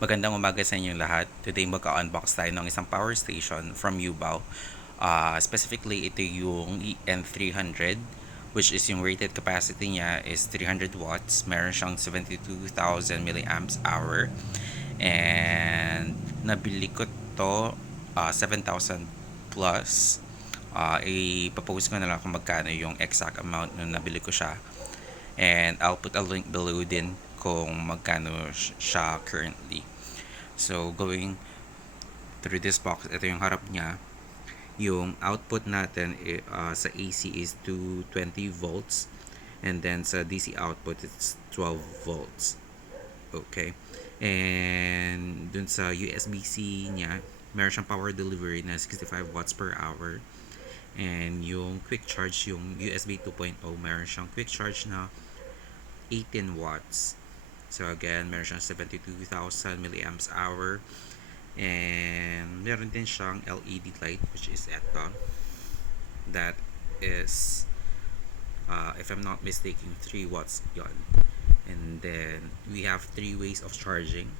Magandang umaga sa inyong lahat. Today magka-unbox tayo ng isang power station from Yoobao. Specifically, ito yung EN300, which is yung rated capacity niya is 300 watts. Meron siyang 72,000 milliamps hour. And nabili ko to 7,000 plus. Ipapost ko na lang kung magkano yung exact amount nung nabili ko siya. And I'll put a link below din kung magkano siya currently. So, going through this box, ito yung harap niya. Yung output natin sa AC is 220 volts. And then sa DC output, it's 12 volts. Okay. And dun sa USB-C niya, meron siyang power delivery na 65 watts per hour. And yung quick charge, yung USB 2.0, meron siyang quick charge na 18 watts. So again, meron siyang 72,000 milliamps hour. And meron din siyang LED light, which is ito. That is, if I'm not mistaken, 3 watts yon. And then, we have 3 ways of charging.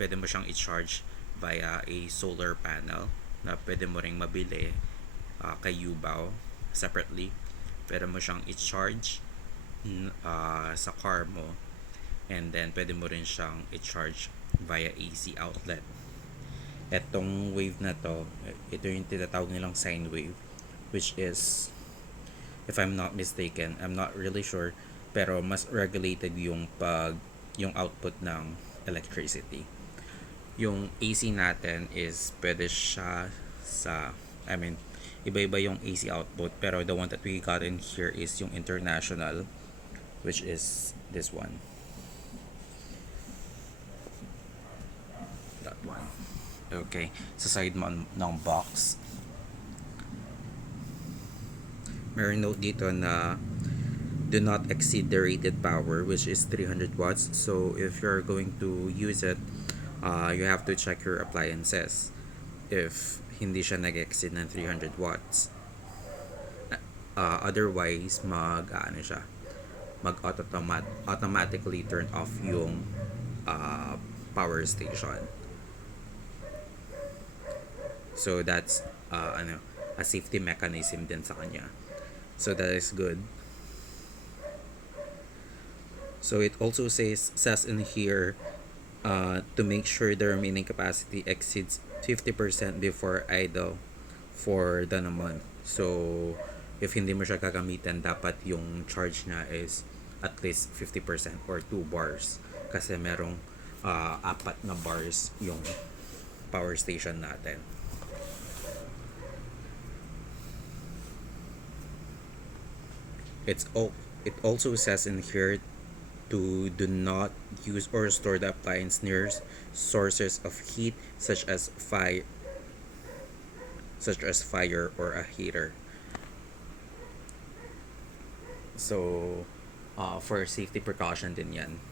Pwede mo siyang i-charge via a solar panel na pwede mo ring mabili kay Yoobao separately. Pwede mo siyang i-charge sa car mo, and then pwede mo rin siyang i-charge via AC outlet. Etong wave na to, ito yung tinatawag nilang sine wave, which is, if I'm not mistaken, I'm not really sure, pero mas regulated yung output ng electricity. Yung AC natin is pwede siya sa, iba-iba yung AC output, pero the one that we got in here is yung international, which is this one. That one. Okay. Sa side mo ng box, meron note dito na do not exceed the rated power, which is 300 watts. So if you're going to use it, you have to check your appliances if hindi siya nag-exceed ng 300 watts. Otherwise, automatically turn off yung power station. So that's a safety mechanism din sa kanya. So that is good. So it also says in here to make sure the remaining capacity exceeds 50% before idle for the month. So if hindi mo siya gagamitan, dapat yung charge na is at least 50% or 2 bars. Kasi merong 4 na bars yung power station natin. It also says in here to do not use or store the appliance near sources of heat such as fire or a heater. So, for safety precaution din yan.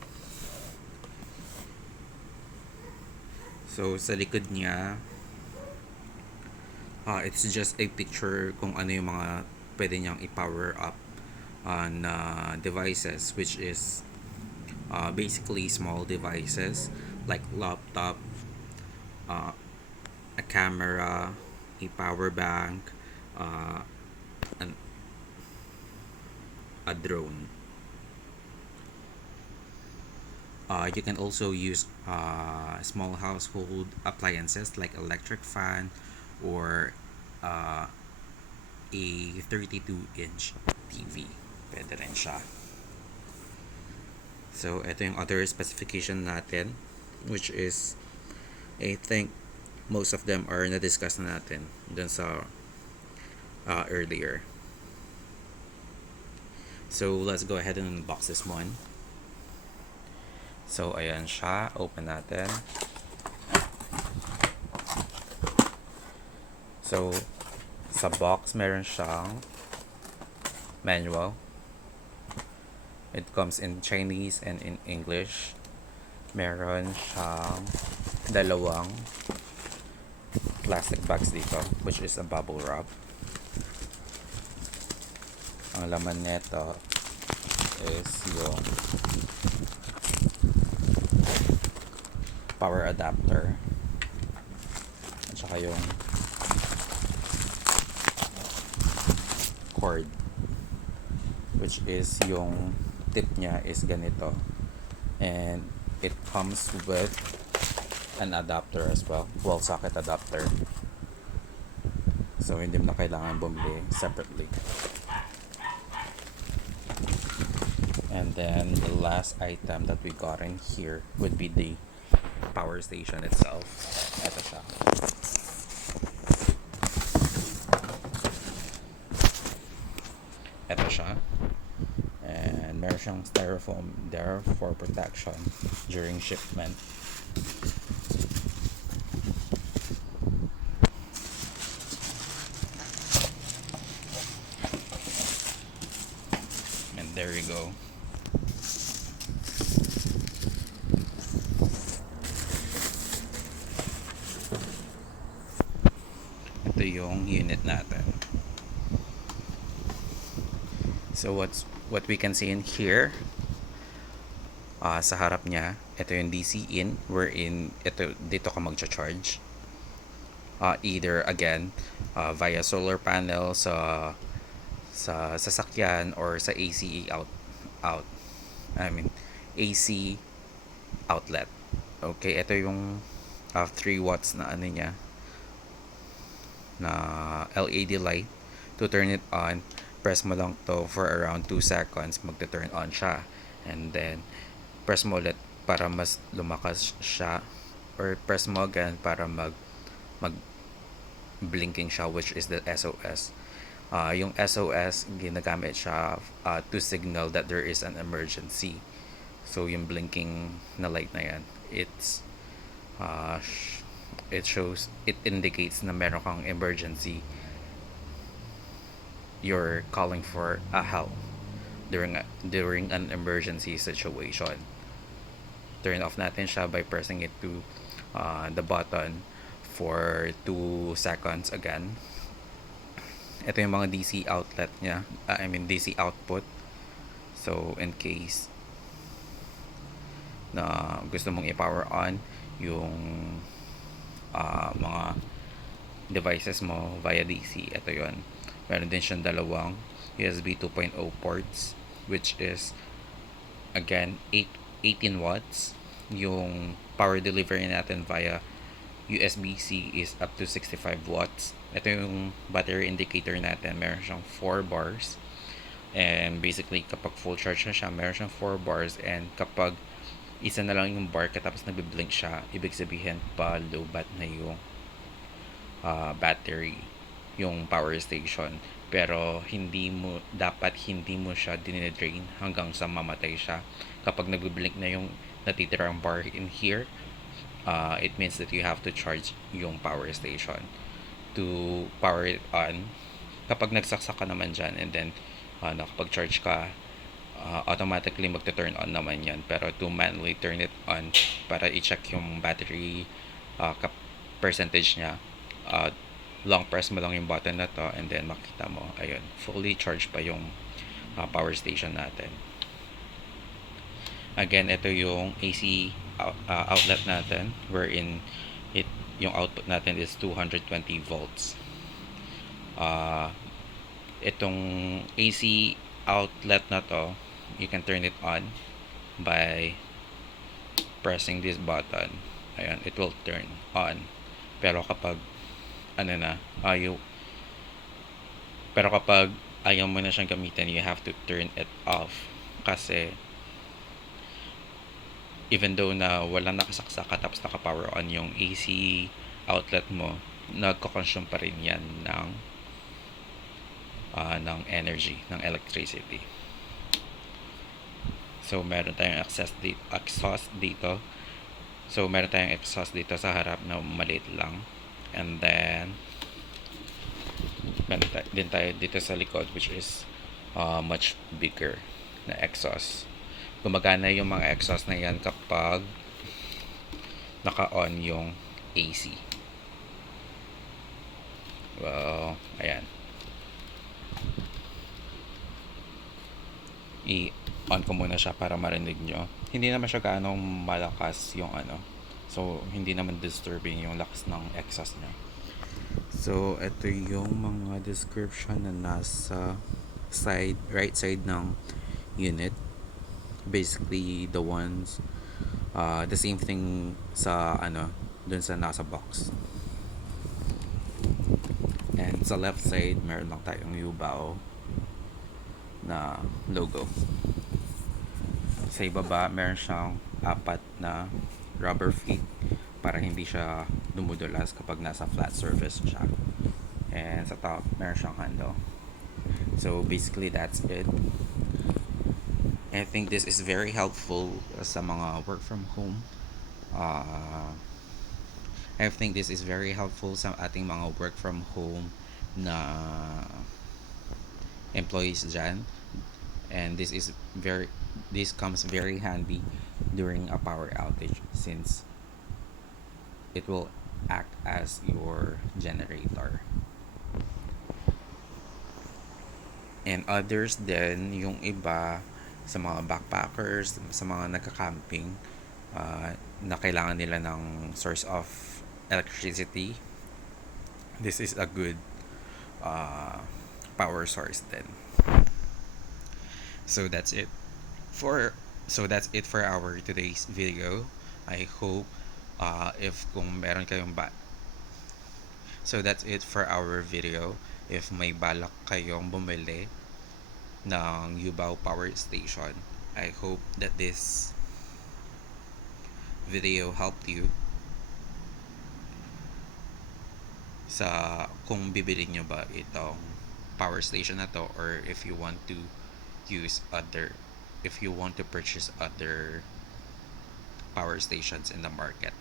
So, sa likod niya, it's just a picture kung ano yung mga pwede niyang i-power up na devices, which is basically small devices like laptop, a camera, a power bank, a drone. You can also use small household appliances like electric fan or a 32-inch TV. Pwede rin siya. So, ito yung other specification natin, which is, I think, most of them are na-discuss na natin dun sa earlier. So, let's go ahead and unbox this one. So, ayan siya. Open natin. So, sa box, meron siyang manual. It comes in Chinese and in English. Meron siyang dalawang plastic bags dito, which is a bubble wrap. Ang laman nito is yung power adapter at saka yung cord, which is yung tip niya is ganito, and it comes with an adapter as well, wall socket adapter, so hindi mo na kailangan bumili separately. And then the last item that we got in here would be the power station itself. Ito siya. Ito siya. And meron siyang styrofoam there for protection during shipment. And there you go. Ito yung unit natin. So what we can see in here, sa harap niya, ito yung DC in, wherein dito ka magcha-charge. Either again via solar panel sa sasakyan or sa AC outlet. Okay, ito yung 3 watts na ano niya, na LED light. To turn it on, press mo lang to for around 2 seconds, magte-turn on siya, and then press mo ulit para mas lumakas siya, or press mo again para mag blinking siya, which is the SOS. Yung SOS, ginagamit siya to signal that there is an emergency. So yung blinking na light na yan, it indicates na meron kang emergency, you're calling for a help during an emergency situation. Turn off natin siya by pressing it to the button for 2 seconds again. Ito yung mga DC outlet niya, DC output. So in case na gusto mong i-power on yung mga devices mo via DC, ito yon. Meron din siyang dalawang USB 2.0 ports, which is again 18 watts. Yung power delivery natin via USB-C is up to 65 watts. Ito yung battery indicator natin, meron siyang 4 bars, and basically kapag full charge na siya, meron siyang 4 bars, and kapag isa na lang yung bar katapos nagbi-blink siya, ibig sabihin pa low bat na yung battery, yung power station. Pero hindi mo siya dinidrain hanggang sa mamatay siya. Kapag nagbi-blink na yung natitirang bar in here, it means that you have to charge yung power station to power it on. Kapag nagsaksak ka naman dyan, and then nakapag-charge ka, automatically magta-turn on naman yan. Pero to manually turn it on para i-check yung battery percentage niya, long press mo lang yung button na to, and then makita mo, ayun, fully charged pa yung power station natin. Again, ito yung AC outlet natin, wherein yung output natin is 220 volts. Itong AC outlet na to, you can turn it on by pressing this button. Ayan, it will turn on. Pero kapag kapag ayaw mo na siyang gamitin, you have to turn it off, kasi even though na walang nakasaksak tapos naka-power on yung AC outlet mo, nagko-consume pa rin yan ng energy, ng electricity. So meron tayong exhaust dito. So meron tayong exhaust dito sa harap na maliit lang, and then meron din tayo dito sa likod, which is much bigger na exhaust. Gumagana yung mga exhaust na yan kapag naka-on yung AC. Well, ayan. I-on ko muna siya para marinig nyo. Hindi naman siya gaano malakas yung So, hindi naman disturbing yung lakas ng exhaust niya. So, ito yung mga description na nasa right side ng unit. Basically, the ones, the same thing sa, dun sa nasa box. And sa left side, meron lang tayong Yoobao na logo. Sa ibaba, meron siyang apat na rubber feet para hindi siya dumudulas kapag nasa flat surface siya. And sa top, meron siyang handle. So basically, that's it. I think this is very helpful sa mga work from home. Uh, I think this is very helpful sa ating mga work from home na employees dyan. And this comes very handy during a power outage since it will act as your generator. And others din, yung iba sa mga backpackers, sa mga nagka-camping, na kailangan nila ng source of electricity, this is a good uh, power source then. So that's it for our today's video. I hope if kung meron kayong So that's it for our video. If may balak kayong bumili ng Yoobao Power Station, I hope that this video helped you sa kung bibili nyo ba itong power station na to, or if you want to purchase other power stations in the market.